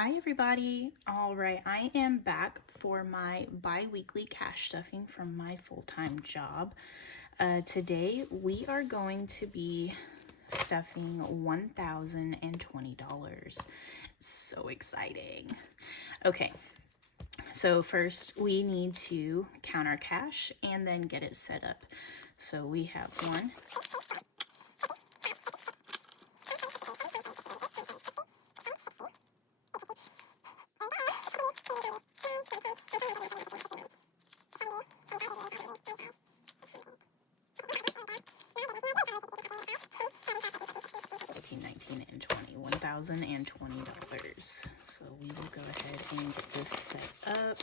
Hi everybody. All right, I am back for my bi-weekly cash stuffing from my full-time job. Today we are going to be stuffing $1,020. So exciting. Okay, so first we need to count our cash and then get it set up. So we have one, $19, and $20, $1,020. So we will go ahead and get this set up.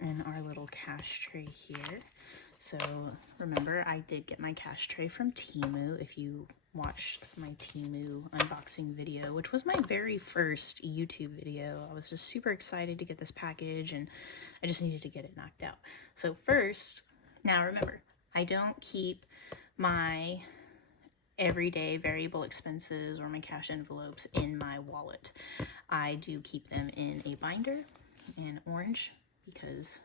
And our little cash tray here. So remember, I did get my cash tray from Temu. If you watched my Temu unboxing video, which was my very first YouTube video, I was just super excited to get this package and I just needed to get it knocked out. So first, now remember, I don't keep my everyday variable expenses or my cash envelopes in my wallet. I do keep them in a binder in orange because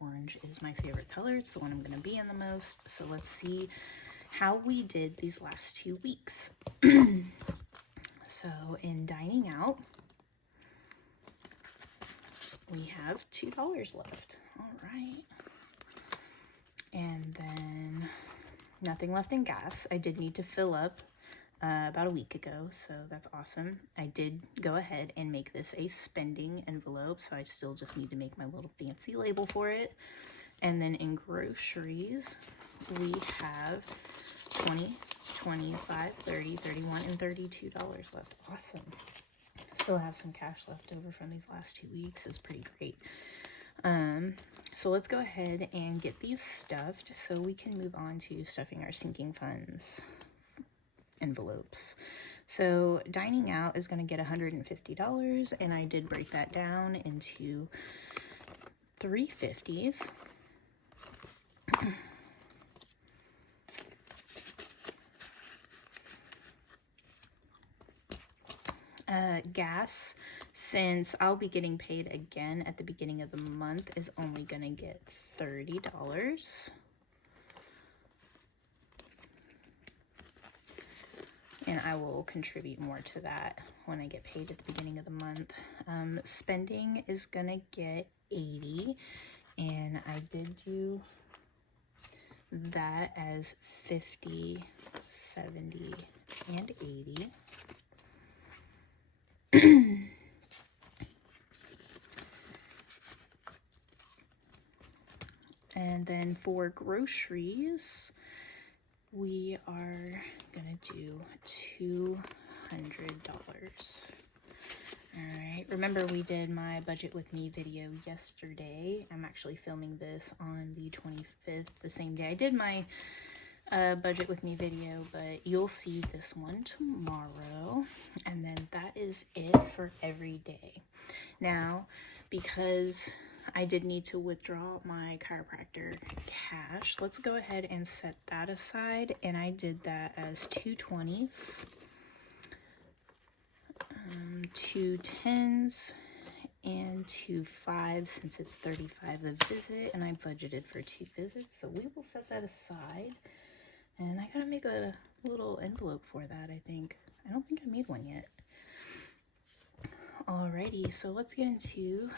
orange is my favorite color. It's the one I'm going to be in the most. So let's see how we did these last 2 weeks. So in dining out, we have $2 left. All right. And then nothing left in gas. I did need to fill up about a week ago, so that's awesome. I did go ahead and make this a spending envelope, so I still just need to make my little fancy label for it. And then in groceries, we have 20, 25, 30, 31, and $32 left. Awesome. Still have some cash left over from these last 2 weeks. It's pretty great. So let's go ahead and get these stuffed so we can move on to stuffing our sinking funds envelopes. So dining out is going to get $150, and I did break that down into 350s. Gas, since I'll be getting paid again at the beginning of the month, is only going to get $30. And I will contribute more to that when I get paid at the beginning of the month. Spending is going to get $80, and I did do that as 50, 70, and 80. And then for groceries, we are gonna do $200. All right, remember we did my budget with me video yesterday. I'm actually filming this on the 25th, the same day I did my budget with me video, but you'll see this one tomorrow. And then that is it for every day. Now, because I did need to withdraw my chiropractor cash, let's go ahead and set that aside. And I did that as 2 20s, 2 10s, and 2 5s, since it's $35 a visit, and I budgeted for 2 visits. So we will set that aside. And I gotta make a little envelope for that, I think. I don't think I made one yet. Alrighty, so let's get into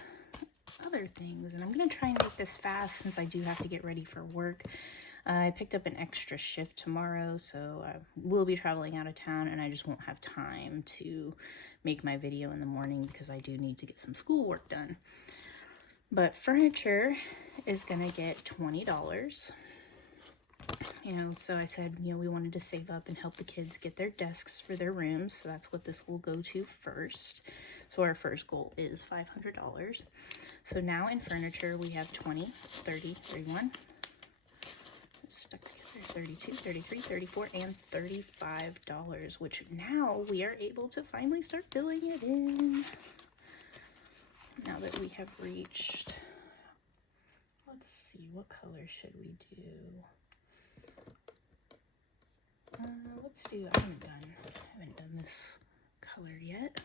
other things. And I'm gonna try and make this fast since I do have to get ready for work. I picked up an extra shift tomorrow, so I will be traveling out of town, and I just won't have time to make my video in the morning because I do need to get some schoolwork done. But furniture is gonna get $20. So I said, we wanted to save up and help the kids get their desks for their rooms. So that's what this will go to first. So our first goal is $500. So now in furniture, we have 20, 30, 31, stuck together, 32, 33, 34, and $35, which now we are able to finally start filling it in. Now that we have reached, let's Let's see, what color should we do? Let's do, I haven't done this color yet.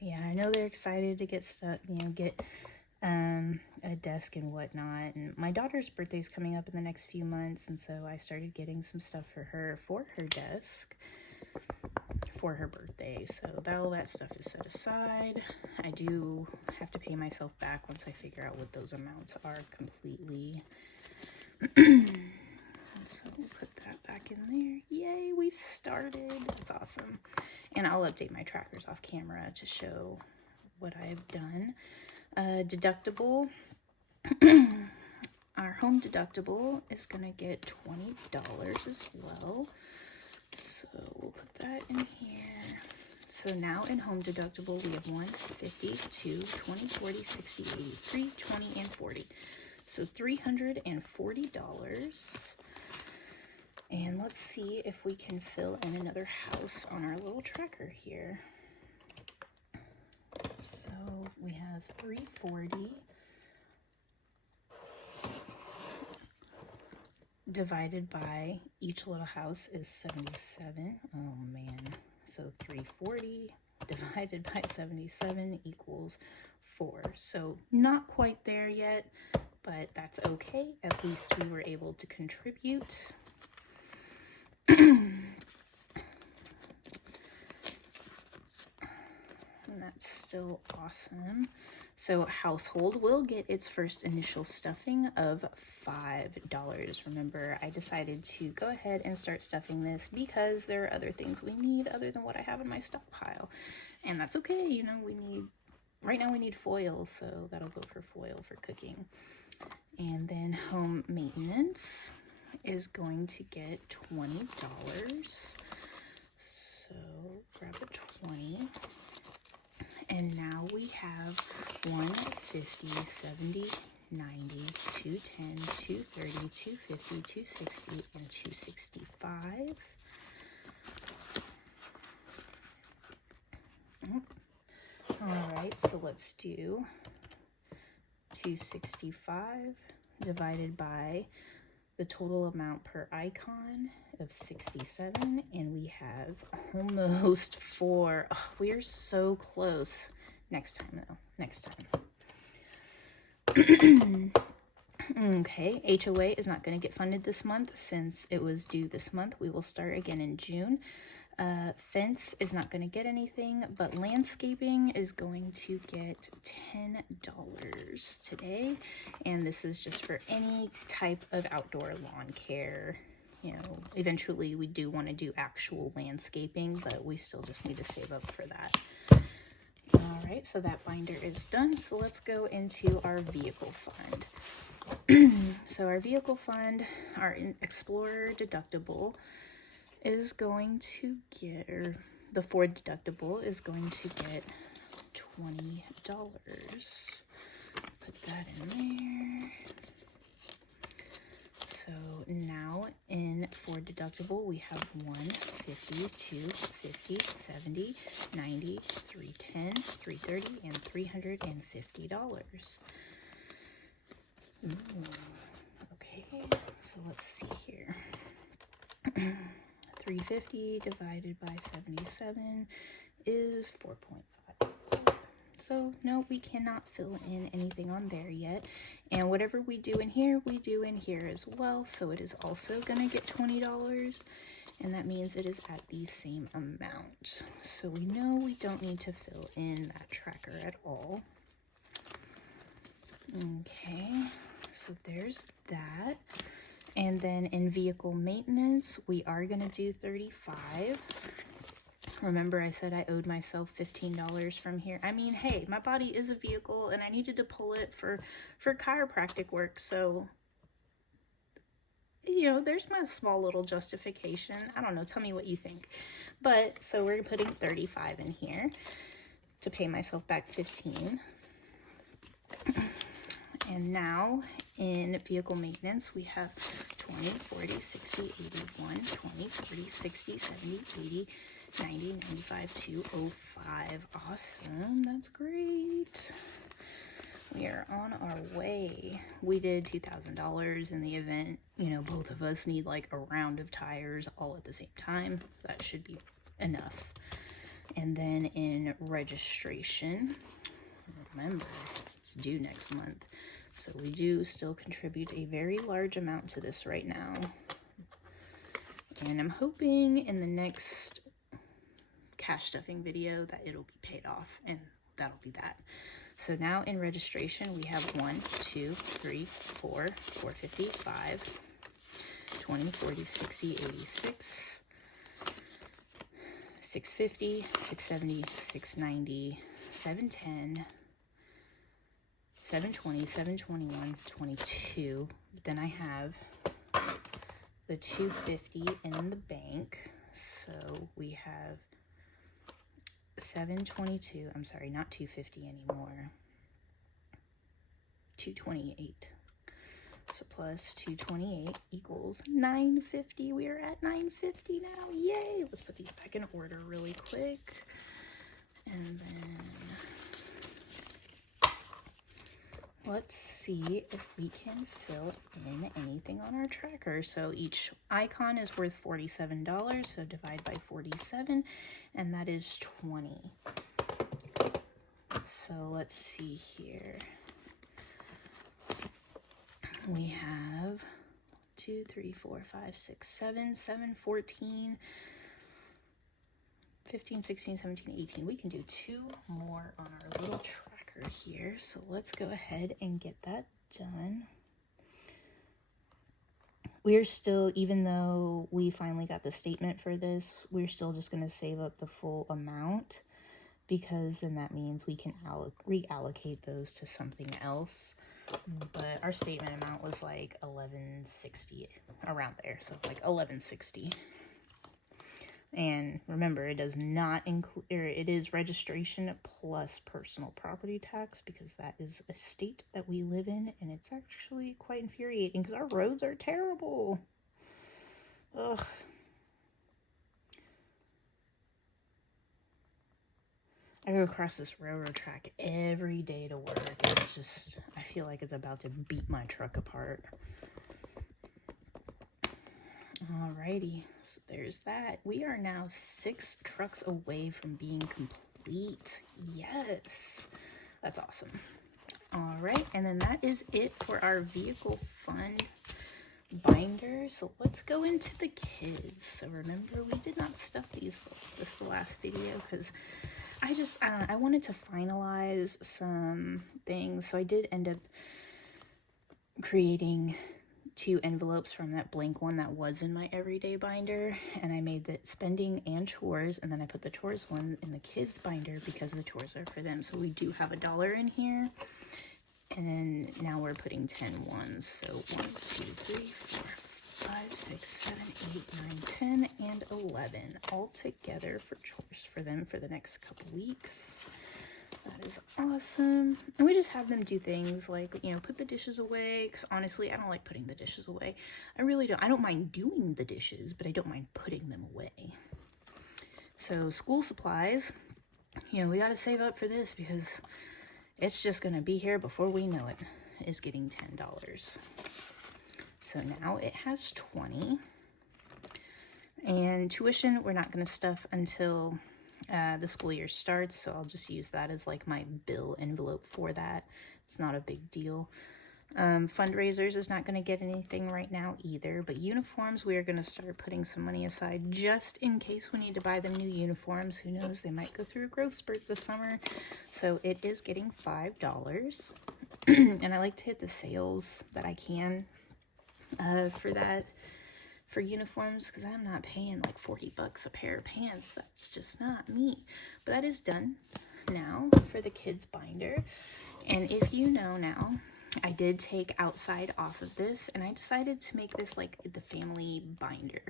Yeah, I know they're excited to get stuff, get a desk and whatnot. And my daughter's birthday is coming up in the next few months, and so I started getting some stuff for her desk for her birthday. So all that stuff is set aside. I do have to pay myself back once I figure out what those amounts are completely. So we'll put that back in there. Yay, we've started. That's awesome. And I'll update my trackers off camera to show what I've done. Deductible. Our home deductible is going to get $20 as well. So we'll put that in here. So now in home deductible, we have 1, 50, 2, 20, 40, 60, 80, 3, 20, and 40. So $340. And let's see if we can fill in another house on our little tracker here. So we have 340 divided by each little house is 77. Oh man. So 340 divided by 77 equals 4. So not quite there yet, but that's okay. At least we were able to contribute. And that's still awesome. So household will get its first initial stuffing of $5. Remember, I decided to go ahead and start stuffing this because there are other things we need other than what I have in my stockpile. And that's okay, you know, right now we need foil, so that'll go for foil for cooking. And then home maintenance is going to get $20. So grab a 20. And now we have 150, 70, 90, 210, 230, 250, 260, and 265. All right, so let's do 265 divided by the total amount per icon of 67, and we have almost 4. Oh, we are so close. Next time though, next time. Okay, HOA is not going to get funded this month since it was due this month. We will start again in June. Fence is not going to get anything, but landscaping is going to get $10 today. And this is just for any type of outdoor lawn care. You know, eventually we do want to do actual landscaping, but we still just need to save up for that. All right, so that binder is done. So let's go into our vehicle fund. So our vehicle fund, our Explorer deductible is going to get, or the Ford deductible is going to get $20. Put that in there. So now in Ford deductible, we have 150, 250, 70, 90, 310, 330, and $350. Okay, so let's see here. 350 divided by 77 is 4.5. So no, we cannot fill in anything on there yet. And whatever we do in here, we do in here as well. So it is also going to get $20. And that means it is at the same amount. So we know we don't need to fill in that tracker at all. Okay, so there's that. And then in vehicle maintenance, we are going to do $35. Remember I said I owed myself $15 from here. I mean, hey, my body is a vehicle and I needed to pull it for chiropractic work. So, you know, there's my small little justification. I don't know, tell me what you think. But, so we're putting 35 in here to pay myself back 15. And now in vehicle maintenance, we have 20, 40, 60, 80, 1, 20, 40, 60, 70, 80, 90, 95, 205. Awesome. That's great. We are on our way. We did $2,000 in the event. You know, both of us need like a round of tires all at the same time. That should be enough. And then in registration, remember, it's due next month. So we do still contribute a very large amount to this right now. And I'm hoping in the next cash stuffing video that it'll be paid off, and that'll be that. So now in registration, we have 1, 2, 3, 4, 450, 5, 20, 40, 60, 86, 650, 670, 690, 710, 720, 721, 22. But then I have the 250 in the bank. So we have 722. I'm sorry, not 250 anymore. 228. So plus 228 equals 950. We are at 950 now. Yay! Let's put these back in order really quick. And then let's see if we can fill in anything on our tracker. So each icon is worth $47. So divide by 47, and that is 20. So let's see here. We have 2, 3, 4, 5, 6, 7, 7, 14, 15, 16, 17, 18. We can do 2 more on our little tracker here. So let's go ahead and get that done. We're still, even though we finally got the statement for this, we're still just going to save up the full amount, because then that means we can reallocate those to something else. But our statement amount was like $11.60, around there, so like $11.60. And remember, it does not include, or it is registration plus personal property tax, because that is a state that we live in, and it's actually quite infuriating because our roads are terrible. Ugh. I go across this railroad track every day to work, and it's just, I feel like it's about to beat my truck apart. Alrighty, so there's that. We are now 6 trucks away from being complete. Yes, that's awesome. Alright, and then that is it for our vehicle fund binder. So let's go into the kids. So remember, we did not stuff this last video because I don't know, I wanted to finalize some things. So I did end up creating 2 envelopes from that blank one that was in my everyday binder, and I made the spending and chores, and then I put the chores one in the kids binder because the chores are for them. So we do have $1 in here, and then now we're putting 10 ones. So 1, 2, 3, 4, 5, 6, 7, 8, 9, 10, and 11 all together for chores for them for the next couple weeks. That is awesome. And we just have them do things like, you know, put the dishes away, because honestly, I don't like putting the dishes away. I really don't. I don't mind doing the dishes, but I don't mind putting them away. So school supplies, you know, we got to save up for this because it's just going to be here before we know it, is getting $10. So now it has 20. And tuition, we're not going to stuff until the school year starts, so I'll just use that as like my bill envelope for that. It's not a big deal. Fundraisers is not going to get anything right now either, but uniforms, we are going to start putting some money aside just in case we need to buy them new uniforms. Who knows, they might go through a growth spurt this summer. So it is getting $5. And I like to hit the sales that I can for that. For uniforms, because I'm not paying like $40 a pair of pants. That's just not me. But that is done now for the kids binder. And if you know now, I did take outside off of this, and I decided to make this like the family binder.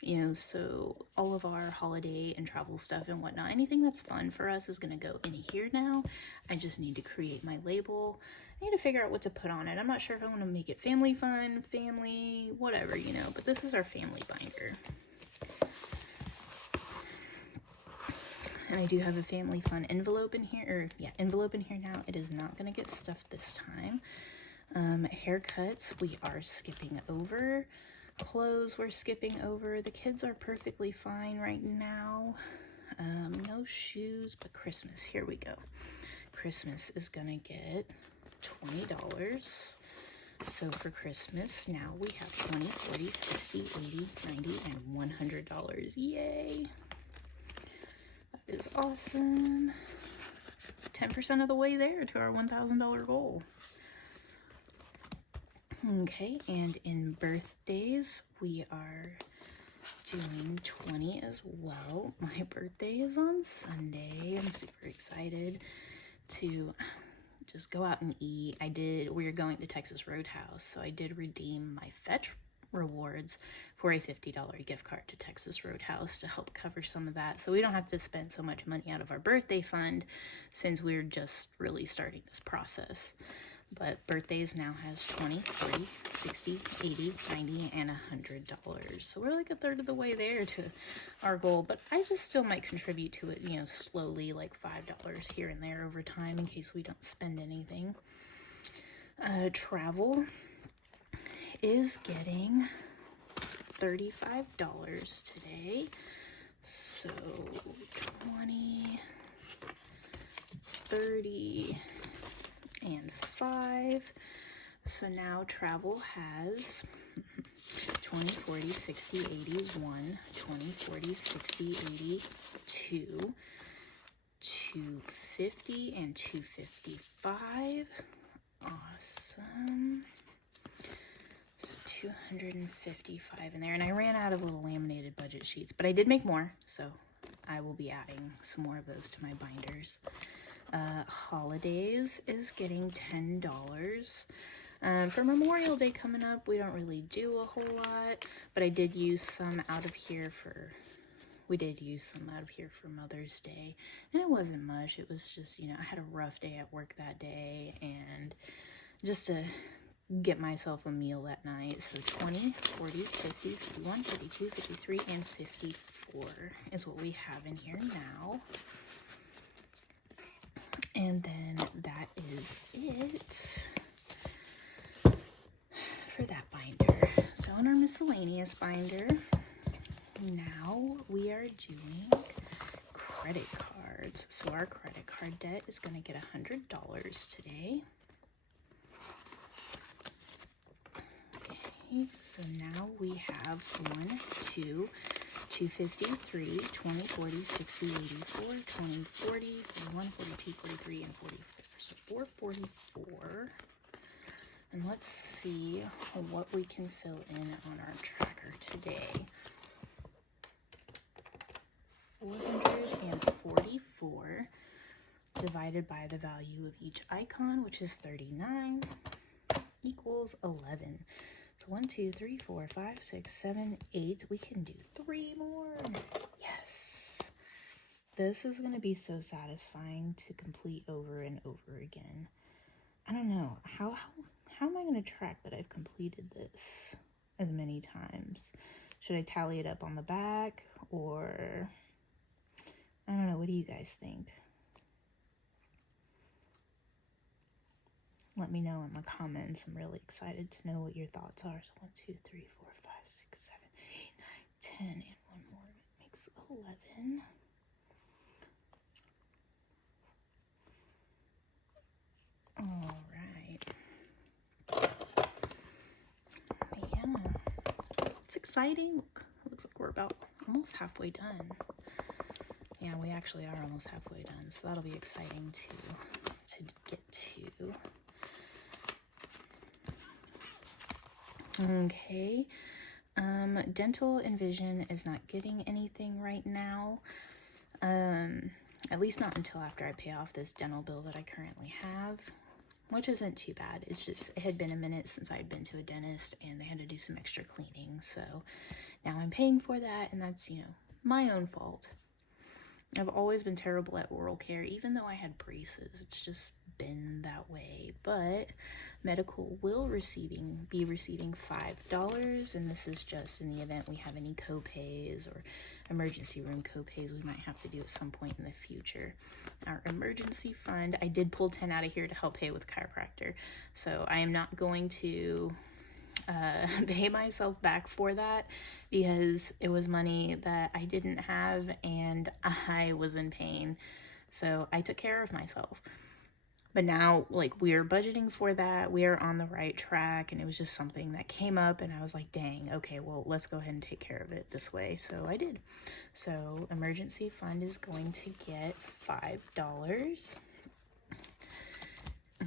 You know, so all of our holiday and travel stuff and whatnot, anything that's fun for us is going to go in here now. I just need to create my label. I need to figure out what to put on it. I'm not sure if I want to make it family fun, family, whatever, you know, but this is our family binder. And I do have a family fun envelope in here, or yeah, envelope in here now. It is not going to get stuffed this time. Haircuts, we are skipping over. Clothes, we're skipping over. The kids are perfectly fine right now. No shoes, but Christmas, here we go. Christmas is going to get $20. So for Christmas, now we have 20, 40, 60, 80, 90, and $100. Yay! That is awesome. 10% of the way there to our $1,000 goal. Okay, and in birthdays, we are doing 20 as well. My birthday is on Sunday. I'm super excited to just go out and eat. We are going to Texas Roadhouse, so I did redeem my Fetch rewards for a $50 gift card to Texas Roadhouse to help cover some of that, so we don't have to spend so much money out of our birthday fund since we're just really starting this process. But birthdays now has 20, 40, 60, 80, 90, and $100. So we're like a third of the way there to our goal, but I just still might contribute to it, you know, slowly, like $5 here and there over time in case we don't spend anything. Travel is getting $35 today. So 20, 30, and 5. So now travel has 20, 40, 60, 81, 20, 40, 60, 80, 2, 250, and 255. Awesome. So 255 in there. And I ran out of little laminated budget sheets, but I did make more, so I will be adding some more of those to my binders. Holidays is getting $10. For Memorial Day coming up, we don't really do a whole lot, but I did use some out of here for Mother's Day, and it wasn't much. It was just, you know, I had a rough day at work that day, and just to get myself a meal that night. So 20, 40, 50, 51, 52, 53, and 54 is what we have in here now. And then that is it for that binder. So in our miscellaneous binder, now we are doing credit cards. So our credit card debt is going to get $100 today. Okay, so now we have 1, 2, 253, 20, 40, 60, 84, 20, 40, 41, 42, 43, and 44. So 444. And let's see what we can fill in on our tracker today. 444 divided by the value of each icon, which is 39, equals 11. So 1, 2, 3, 4, 5, 6, 7, 8. We can do 3 more. Yes. This is going to be so satisfying to complete over and over again. I don't know. How am I going to track that I've completed this as many times? Should I tally it up on the back, or I don't know. What do you guys think? Let me know in the comments. I'm really excited to know what your thoughts are. So 1, 2, 3, 4, 5, 6, 7, 8, 9, 10, and one more makes 11. All right. Yeah, it's exciting. Looks like we're about almost halfway done. Yeah, we actually are almost halfway done. So that'll be exciting to get to. Okay, dental and vision is not getting anything right now, at least not until after I pay off this dental bill that I currently have, which isn't too bad. It's just, it had been a minute since I'd been to a dentist and they had to do some extra cleaning, so now I'm paying for that, and that's, you know, my own fault. I've always been terrible at oral care, even though I had braces. It's just been that way. But medical will be receiving $5, and this is just in the event we have any co-pays or emergency room copays we might have to do at some point in the future. Our emergency fund, I did pull 10 out of here to help pay with chiropractor. So I am not going to pay myself back for that because it was money that I didn't have and I was in pain. So I took care of myself. But now, like, we're budgeting for that. We are on the right track, and it was just something that came up, and I was like, dang, okay, well, let's go ahead and take care of it this way. So I did. So emergency fund is going to get $5.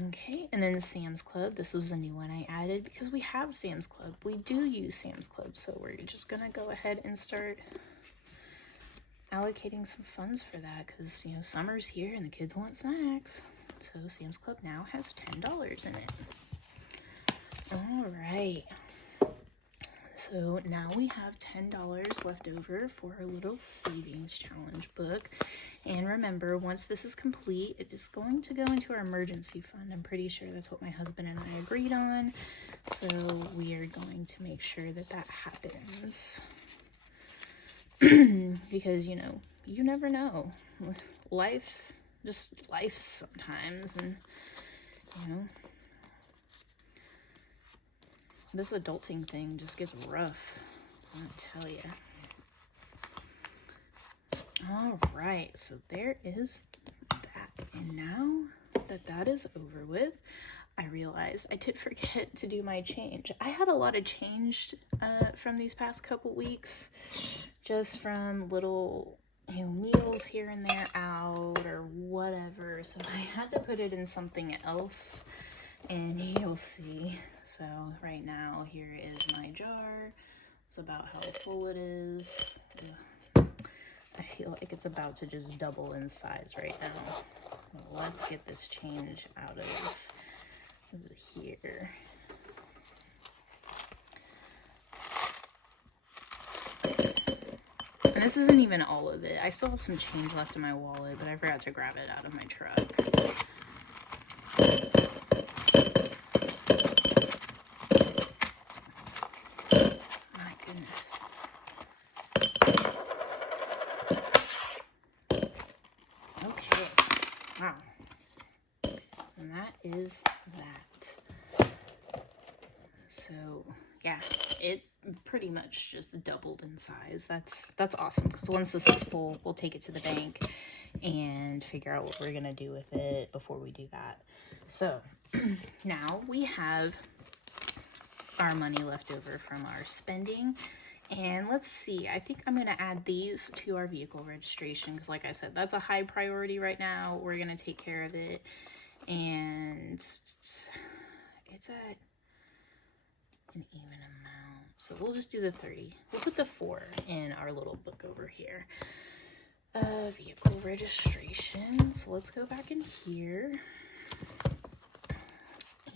Okay, and then Sam's Club. This was a new one I added because we have Sam's Club. We do use Sam's Club, so we're just going to go ahead and start allocating some funds for that because, you know, summer's here and the kids want snacks. So Sam's Club now has $10 in it. All right. So now we have $10 left over for our little savings challenge book. And remember, once this is complete, it is going to go into our emergency fund. I'm pretty sure that's what my husband and I agreed on. So we are going to make sure that that happens. Because, you know, you never know. Life sometimes, and you know, this adulting thing just gets rough, I'll tell you. All right, so there is that, and now that that is over with, I realized I did forget to do my change. I had a lot of change from these past couple weeks, just from little, you know, meals here and there out or whatever. So I had to put it in something else, and you'll see. So right now, here is my jar. It's about how full it is. I feel like it's about to just double in size right now. Well, let's get this change out of here. And this isn't even all of it. I still have some change left in my wallet, but I forgot to grab it out of my truck. My goodness. Okay. Wow. And that is that. So, yeah, it pretty much just doubled in size. That's awesome, because once this is full, we'll take it to the bank and figure out what we're gonna do with it before we do that. So now we have our money left over from our spending, and let's see, I think I'm gonna add these to our vehicle registration because, like I said, that's a high priority right now. We're gonna take care of it, and it's at an even amount, so we'll just do the 30. We'll put the 4 in our little book over here. Vehicle registration. So let's go back in here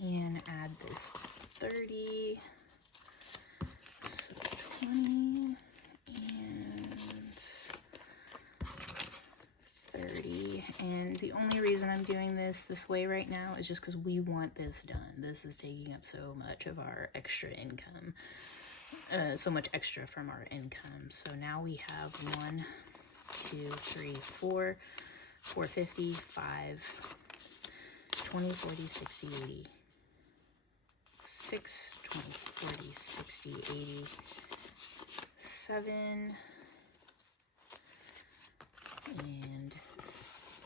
and add this 30. So 20 and 30. And the only reason I'm doing this way right now is just because we want this done. This is taking up so much of our extra income. So much extra from our income. So now we have 1, 2, 3, 4, 450, 5, 20, 40, 60, 80, 6, 20, 40, 60, 80, 7, and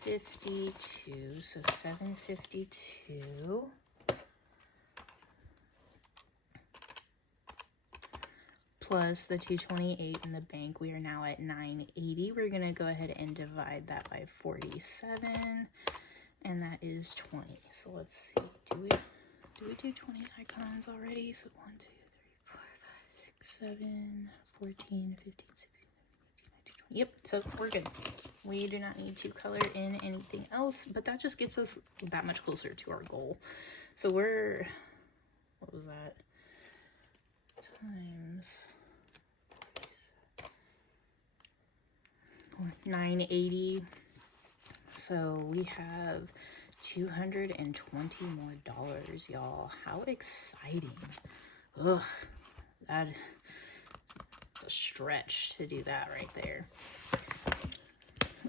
52, so 752. Plus the 228 in the bank, we are now at 980. We're gonna go ahead and divide that by 47, and that is 20. So let's see, do we do 20 icons already? So 1, 2, 3, 4, 5, 6, 7, 14, 15, 16, 17, 18, 19, 20. Yep, so we're good. We do not need to color in anything else, but that just gets us that much closer to our goal. So we're, what was that? Times 980. So we have $220 more, y'all. How exciting. Ugh, that It's a stretch to do that right there.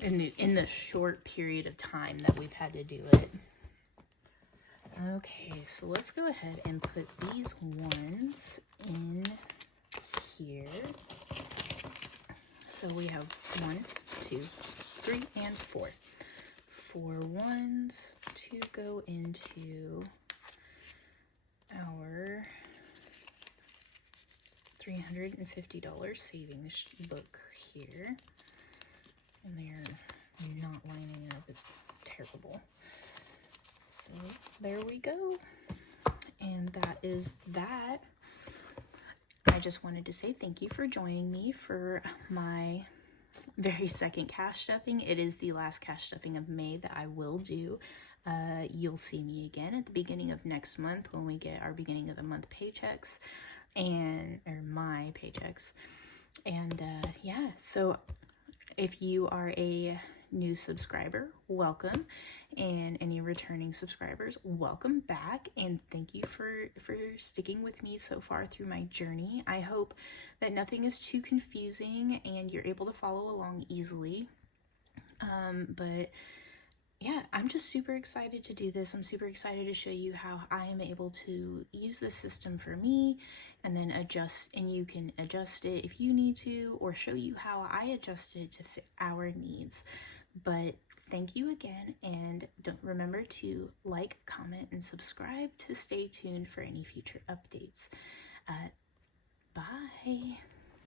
In the short period of time that we've had to do it. Okay, so let's go ahead and put these ones in here. So we have 1, 2, 3, and 4. 4 ones to go into our $350 savings book here. And they're not lining up. It's terrible. So there we go. And that is that. I just wanted to say thank you for joining me for my very second cash stuffing. It is the last cash stuffing of May that I will do. You'll see me again at the beginning of next month when we get our beginning of the month paychecks or my paychecks. And yeah, so if you are a new subscriber, welcome, and any returning subscribers, welcome back, and thank you for sticking with me so far through my journey. I hope that nothing is too confusing and you're able to follow along easily. But yeah, I'm just super excited to do this. I'm super excited to show you how I am able to use the system for me and then adjust, and you can adjust it if you need to, or show you how I adjust it to fit our needs. But thank you again, and don't remember to like, comment, and subscribe to stay tuned for any future updates. Bye.